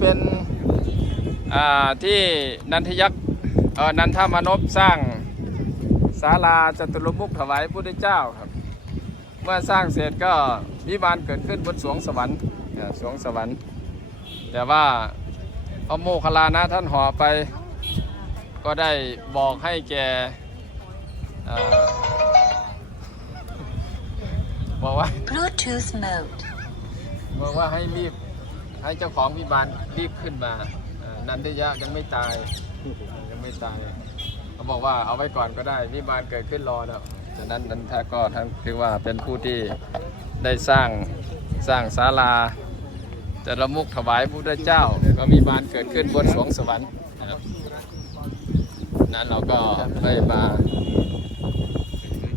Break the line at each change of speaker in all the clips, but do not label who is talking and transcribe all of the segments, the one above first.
เป็นอ่าที่นันทยักษ์เออนันทมานพสร้างศาลาจตุรมุขถวายพระพุทธเจ้าครับ เมื่อสร้างเสร็จก็วิมานเกิดขึ้นบนสวงสวรรค์อ่าสวงสวรรค์ แต่ว่าพระโมคคัลลานะท่านห่อไป ก็ได้บอกให้แกอ่าบอกว่า
Bluetooth mode.
บอกว่าให้รีบ ให้เจ้าของวิมานรีบขึ้นมาเอ่นันทยะยังไม่ตายยังไม่ตายเขาบอกว่าเอาไว้ก่อนก็ได้วิมานเกิดขึ้นรอแล้วฉะนั้นนันทะก็ทั้งถือว่าเป็นผู้ที่ได้สร้างสร้างศาลาจะระมุกถวายพระพุทธเจ้า ก็มีบานเกิดขึ้นบนสวงสวรรค์นะครับนั้นเราก็ได้มา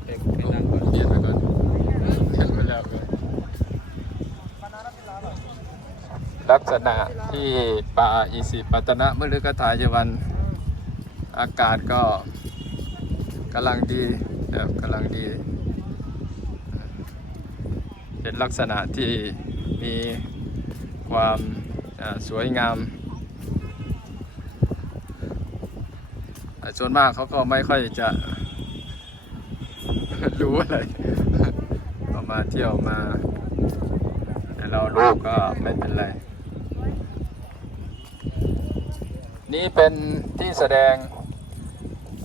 เปลี่ยนไปก่อนเปลี่ยนไปแล้ว ลักษณะที่ป่าอิสิปตนะมฤคทายวันอากาศก็กำลังดีนะครับกำลังดี เป็นลักษณะที่มีความสวยงาม ส่วนมากเขาก็ไม่ค่อยจะรู้อะไรก็มาเที่ยวมาแต่เรารู้ก็ไม่เป็นไร นี่เป็นที่แสดง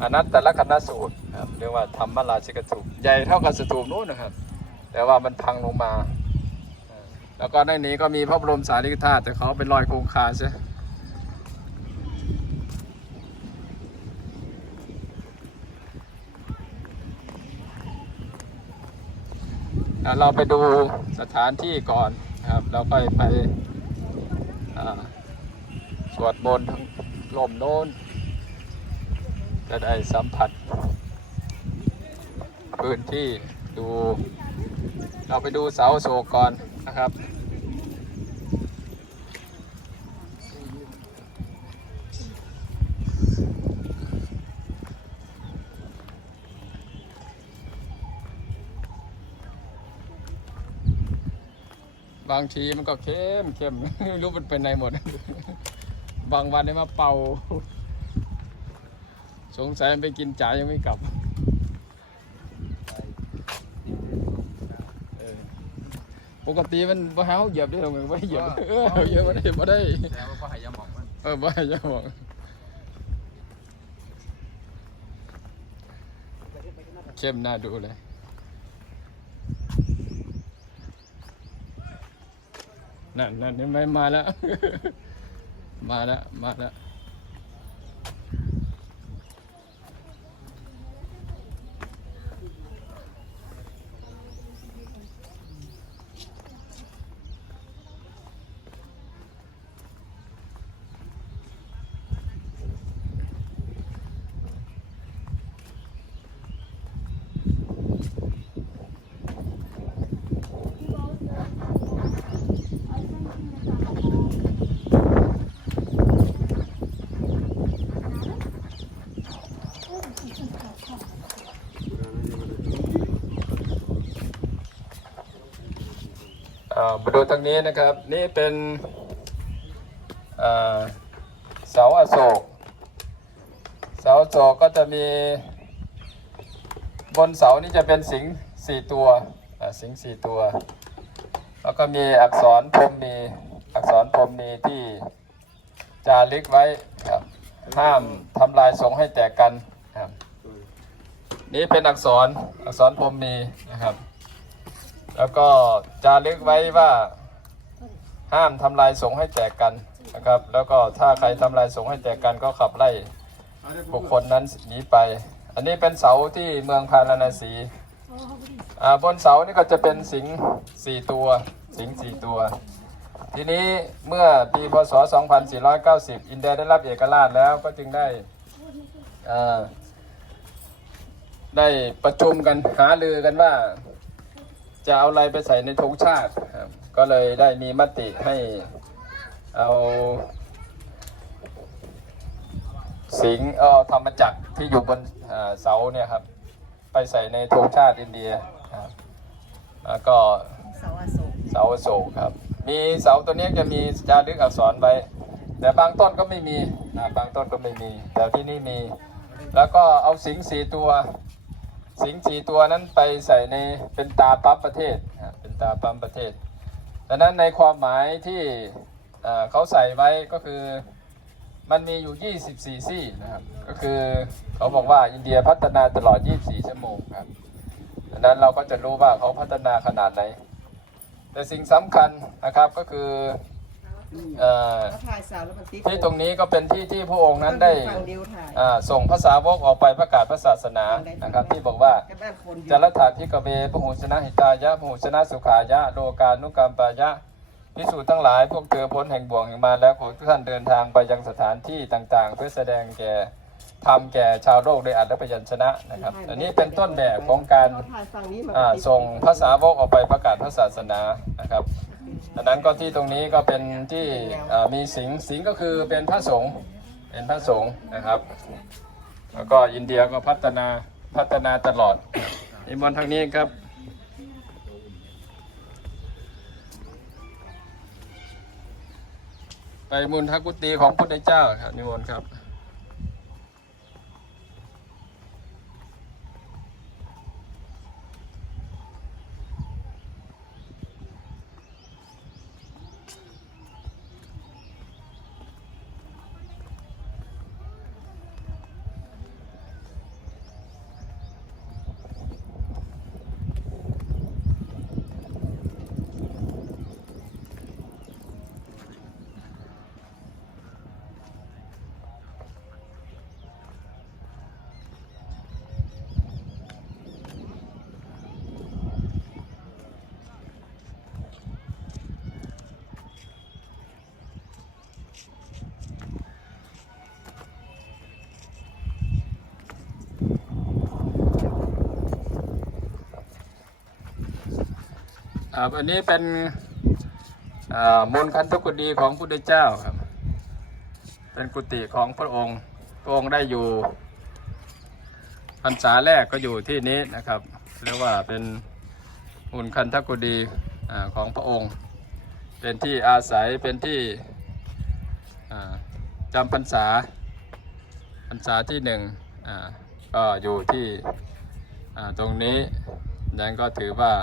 อนัตตลกนสูตรครับเรียกว่าธรรมราชิกสูตรใหญ่เท่ากับสถูปนู้นนะครับ แต่ว่ามันพังลงมา แล้วก็ในนี้ก็มีพระบรมสารีริกธาตุแต่เขาเป็นรอยโครงคาใช่เราไปดูสถานที่ก่อนนะครับ เราไปไปสวดมนต์ทั้ง ลมโน้นจะได้สัมผัส พื้นที่ดู เราไปดูเสาโศกก่อนนะครับ บางทีมันก็เข้มเข้มไม่รู้มันเป็นไหนหมด บางวันได้มาเป่า สงสัยมันไปกินจ่ายยังไม่กลับปกติมันบ่หาเขาเหยียบได้หรอกมันไม่เหยียบเออเหยียบไม่ได้ไม่ได้
แล้วก็หายาหมองมัน
เออบ่ให้ยังบอกเข้มน่าดูเลยนั่นนั่นเห็นไหมมาแล้ว มาแล้ว มาแล้ว มาดูทางนี้นะครับ นี่เป็นเสาอโศก เสาโศกก็จะมี บนเสานี่จะเป็นสิงห์สี่ตัวสิงห์สี่ตัว แล้วก็มีอักษรพรมมีอักษรพรมมีที่จารึกไว้ครับห้ามทำลายสงให้แตกกันครับนี่เป็นอักษรอักษรพรมมีนะครับ แล้วก็จารึกไว้ว่าห้ามทำลายสงฆ์ให้แตกกันนะครับ แล้วก็ถ้าใครทำลายสงฆ์ให้แตกกันก็ขับไล่บุคคลนั้นหนีไป อันนี้เป็นเสาที่เมืองพาราณสีอ่าบนเสานี่ก็จะเป็นสิงห์สี่ตัว สิงห์สี่ตัว ทีนี้เมื่อปีพศ 2490 อินเดียได้รับเอกราชแล้วก็จึงได้อ่าได้ประชุมกันหาลือกันว่า จะเอาอะไรไปใส่ในธงชาติครับก็เลยได้มีมติให้เอาสิงเอธรรมจักรที่อยู่บนเสาเนี่ยครับ ไปใส่ในธงชาติอินเดียครับแล้วก็
เสาอโศก
เสาอโศกครับ มีเสาตัวนี้จะมีจารึกอักษรไว้ แต่บางต้นก็ไม่มีอ่าบางต้นก็ไม่มี แต่ที่นี่มี แล้วก็เอาสิงสี่ตัว สิงห์สี่ตัวนั้นไปใส่ในเป็นตาปั๊มประเทศเป็นตาปั๊มประเทศดังนั้นในความหมายที่เอ่อเขาใส่ไว้ก็คือมันมีอยู่ 24 ซี่นะครับ ก็คือเขาบอกว่าอินเดียพัฒนาตลอด 24 ชั่วโมงครับดังนั้นเราก็จะรู้ว่าเขาพัฒนาขนาดไหน แต่สิ่งสำคัญนะครับก็คือ เอ่อ
แล้วถ่ายสาวแล้วมันติด
ที่ตรงนี้ก็เป็นที่ที่พระองค์นั้นได้
ฝั่งเดียวถ่าย
อ่าส่งภาษาวกออกไปประกาศพระศาสนานะครับ ที่บอกว่า
กับบ้านคนอยู่
จารถาพิกเวพหูชนะหิตายะพหูชนะสุขายะโลกานุกรรมปายะพิสูจน์ทั้งหลายพวกเธอพ้นแห่งบ่วงแห่งมารแล้วขอทุกท่านเดินทางไปยังสถานที่ต่างๆ เพื่อแสดงแก่ทำแก่ชาวโลกโดยอัดและพยัญชนะนะครับ อันนี้เป็นต้นแบบของการ
เถ่ายฝั่งนี้มัน
อ่า
ติด
ส่งภาษาวกออกไปประกาศพระศาสนานะครับ ดังนั้นก็ที่ตรงนี้ก็เป็นที่มีสิงสิงก็คือเป็นพระสงฆ์เป็นพระสงฆ์นะครับ แล้วก็อินเดียก็พัฒนาพัฒนาตลอดนิมนต์ทางนี้ครับไปมุนทกุติของพุทธเจ้าครับนิมนต์ครับ ครับอันนี้เป็นมนคันธกุฎีของพุทธเจ้าครับ เป็นกุฏิของพระองค์พระองค์ได้อยู่พรรษาแรกก็อยู่ที่นี้นะครับเรียกว่าเป็นมุนคันธกุฎีของพระองค์ เป็นที่อาศัยเป็นที่จำพรรษาพรรษาที่หนึ่งก็อยู่ที่ตรงนี้นั้นก็ถือว่า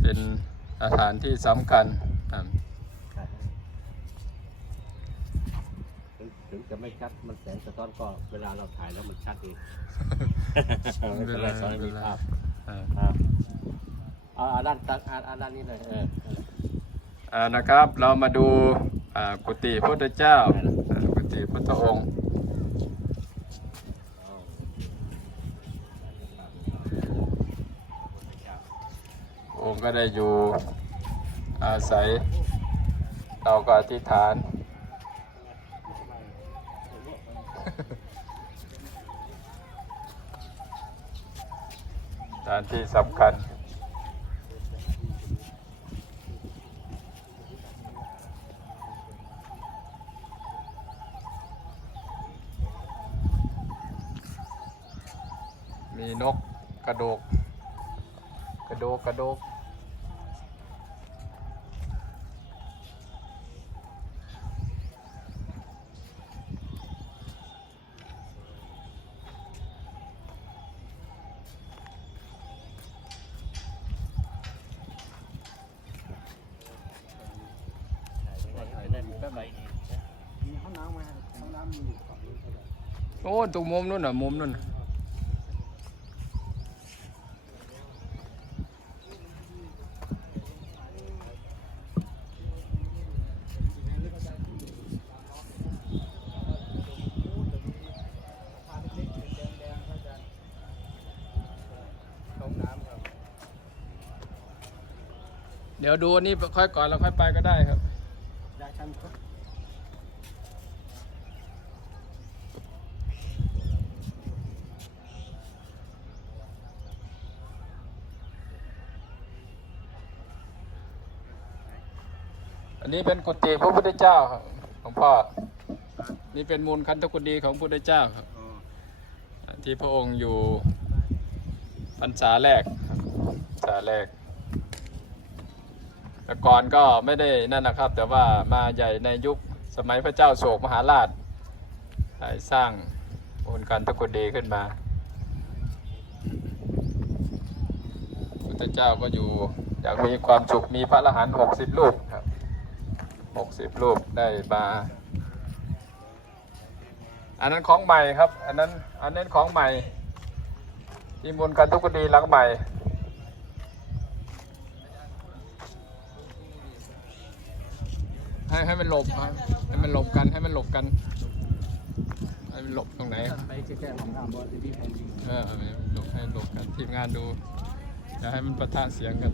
เป็นสถานที่สำคัญครับ
ถึงถึงจะไม่ชัดมันแสงสะท้อนก็เวลาเราถ่ายแล้วมันชัดเองไม่เป็นไรสอนให้มีภาพ
อ่า
ครับเอาเอาด้านตักเอาเอาด้านนี้เลยเออนั่นแหละ
อ่านะครับเรามาดูอ่ากุฏิพระพุทธเจ้าอ่ากุฏิพุทธองค์
เอา
องค์ก็ได้อยู่อาศัย เราก็อธิษฐาน สถานที่สำคัญมีนกกระโดก กระโดก กระโดก
ถ่ายได้แป๊บไหน
โอ้ตรงมุมนู่นน่ะมุมนู่นน่ะเดี๋ยวดูอันนี้ค่อยก่อนแล้วค่อยไปก็ได้ครับ
นี้
เป็นกุฏิพระพุทธเจ้าครับหลวงพ่อ นี่เป็นมูลคันธกุฎีของพระพุทธเจ้าครับ ที่พระองค์อยู่พรรษาแรกพรรษาแรก แต่ก่อนก็ไม่ได้นั่นนะครับ แต่ว่ามาใหญ่ในยุคสมัยพระเจ้าโศกมหาราชได้สร้างองค์การตะกุดีขึ้นมาพุทธเจ้าก็อยู่อยากมีความสุขมีพระอรหันต์หกสิบรูปครับ หกสิบรูปได้มาอันนั้นของใหม่ครับ อันนั้นอันนั้นของใหม่ที่มูลกันทุกดีหลังใหม่ให้ให้มันหลบครับให้มันหลบกันให้มันหลบกันให้มันหลบตรงไหน
ไปแก้ของน้ำบอสที่แผ่นดิน
เออหลบให้หลบกันทีมงานดูอย่าให้มันประทะเสียงกัน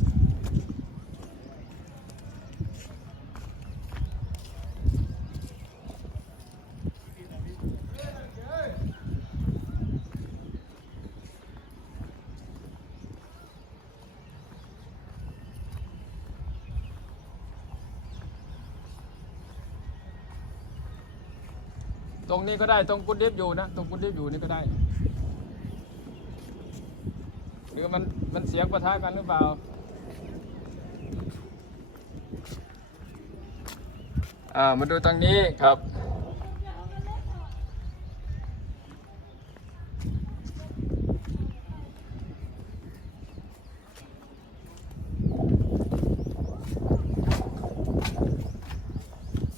ตรงนี้ก็ได้ตรงกุดดิบอยู่นะตรงกุดดิบอยู่นี่ก็ได้หรือมันมันเสียงประทะกันหรือเปล่าอ่ามาดูตรงนี้ครับ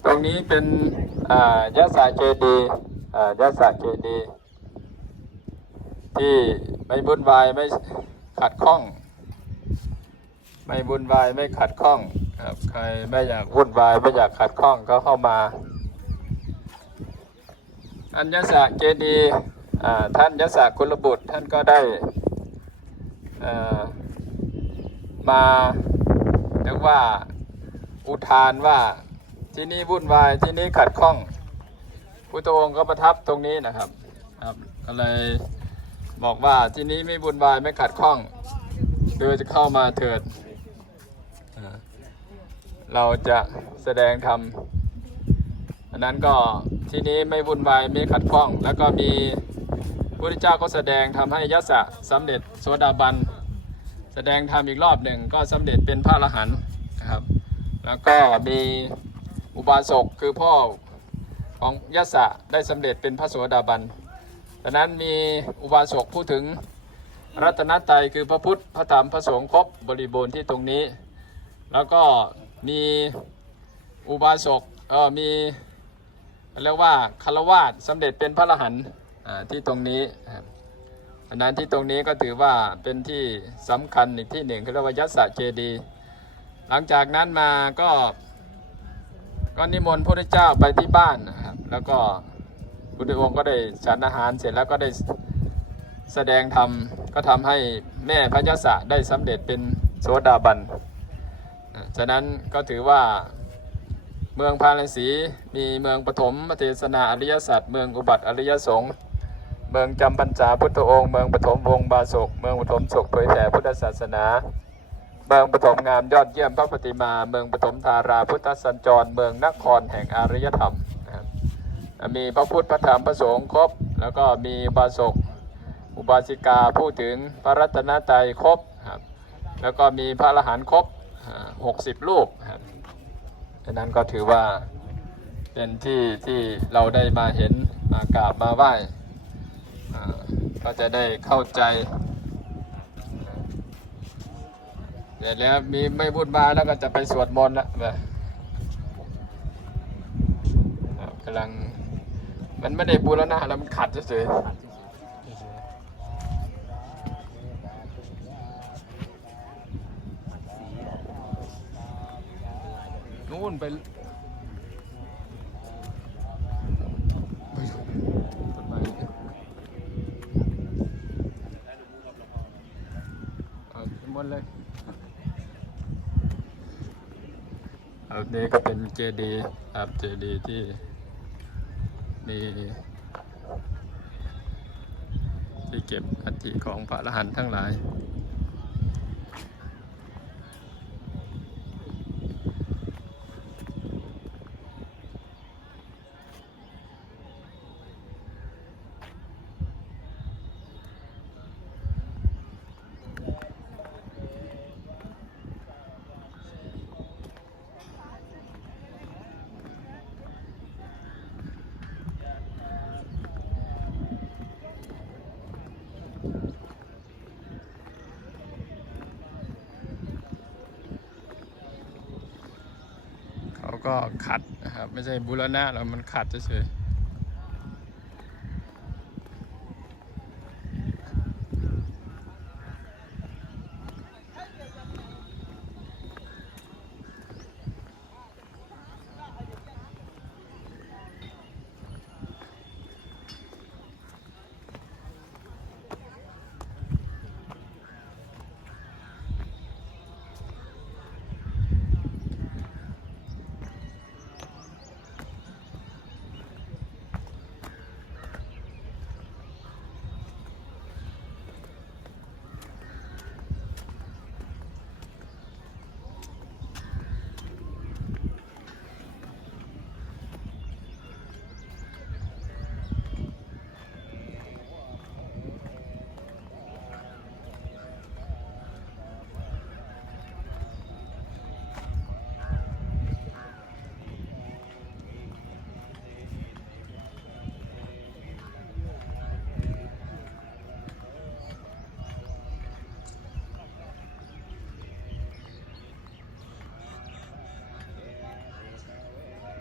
ตรงนี้เป็น ยะสาเจดีย์อ่ายะสาเจดีที่ไม่บุญวายไม่ขัดข้อง ไม่บุญวายไม่ขัดข้องครับใครไม่อยากวุ่นวายไม่อยากขัดข้องก็เข้ามา อัญญสะเจดีท่าท่านยศกุลบุตรท่านก็ได้มาเรียกว่าอุทานว่า ที่นี่วุ่นวายที่นี่ขัดข้องพุทธองค์ก็ประทับตรงนี้นะครับครับ ก็เลยบอกว่าที่นี้ไม่วุ่นวายไม่ขัดข้องโดยจะเข้ามาเถิด เราจะแสดงธรรมอันนั้นก็ที่นี้ไม่วุ่นวายไม่ขัดข้อง แล้วก็มีพระพุทธเจ้าก็แสดงทำให้ยศะสำเร็จโสดาบัน แสดงธรรมอีกรอบหนึ่งก็สำเร็จเป็นพระอรหันต์นะครับ แล้วก็มี อุบาสกคือพ่อของยศะได้สำเร็จเป็นพระโสดาบันดังนั้นมีอุบาสกพูดถึงรัตนตรัยคือพระพุทธพระธรรมพระสงฆ์ครบบริบูรณ์ที่ตรงนี้ แล้วก็มีอุบาสกเออมีเรียกว่าคารวาสสำเร็จเป็นพระอรหันต์ที่ตรงนี้ดังนั้นที่ตรงนี้ก็ถือว่าเป็นที่สำคัญอีกที่หนึ่งคือเรียกว่ายัสสะเจดีย์หลังจากนั้นมาก็ ก็นิมนต์พระพุทธเจ้าไปที่บ้านนะครับ แล้วก็พุทธองค์ก็ได้ฉันอาหารเสร็จแล้วก็ได้แสดงธรรมก็ทำให้แม่พระยศะได้สำเร็จเป็นโสดาบันอ่าฉะนั้นก็ถือว่าเมืองพาราสีมีเมืองปฐมเทศนาอริยสัจเมืองอุบัติอริยสงฆ์เมืองจำพรรษาพุทธองค์ เมืองปฐมวงบาศก เมืองปฐมศกเผยแผ่พุทธศาสนา เมืองปฐมงามยอดเยี่ยมพระปฏิมา เมืองปฐมธาราพุทธสัญจร เมืองนครแห่งอารยธรรมนะครับมีพระพุทธพระธรรมพระสงฆ์ครบ แล้วก็มีบาสกอุบาสิกาพูดถึงพระรัตนตรัยครบครับแล้วก็มีพระอรหันต์ครบหกสิบรูปครับดังนั้นก็ถือว่าเป็นที่ที่เราได้มาเห็นมากราบมาไหว้ก็จะได้เข้าใจ เสร็จแล้วมีไม่พูดมาแล้วก็จะไปสวดมนต์ละแบบครับกำลัง มันไม่ได้บูรณะแล้วมันขัดเฉยนู่นไปไปต้นไม้เอาขึ้นบนเลย อันนี้ก็เป็นเจดีครับเจดีที่มีที่เก็บอัฐิของพระอรหันต์ทั้งหลาย ก็ขัดนะครับ ไม่ใช่บูรณะหรอกมันขัดเฉยๆ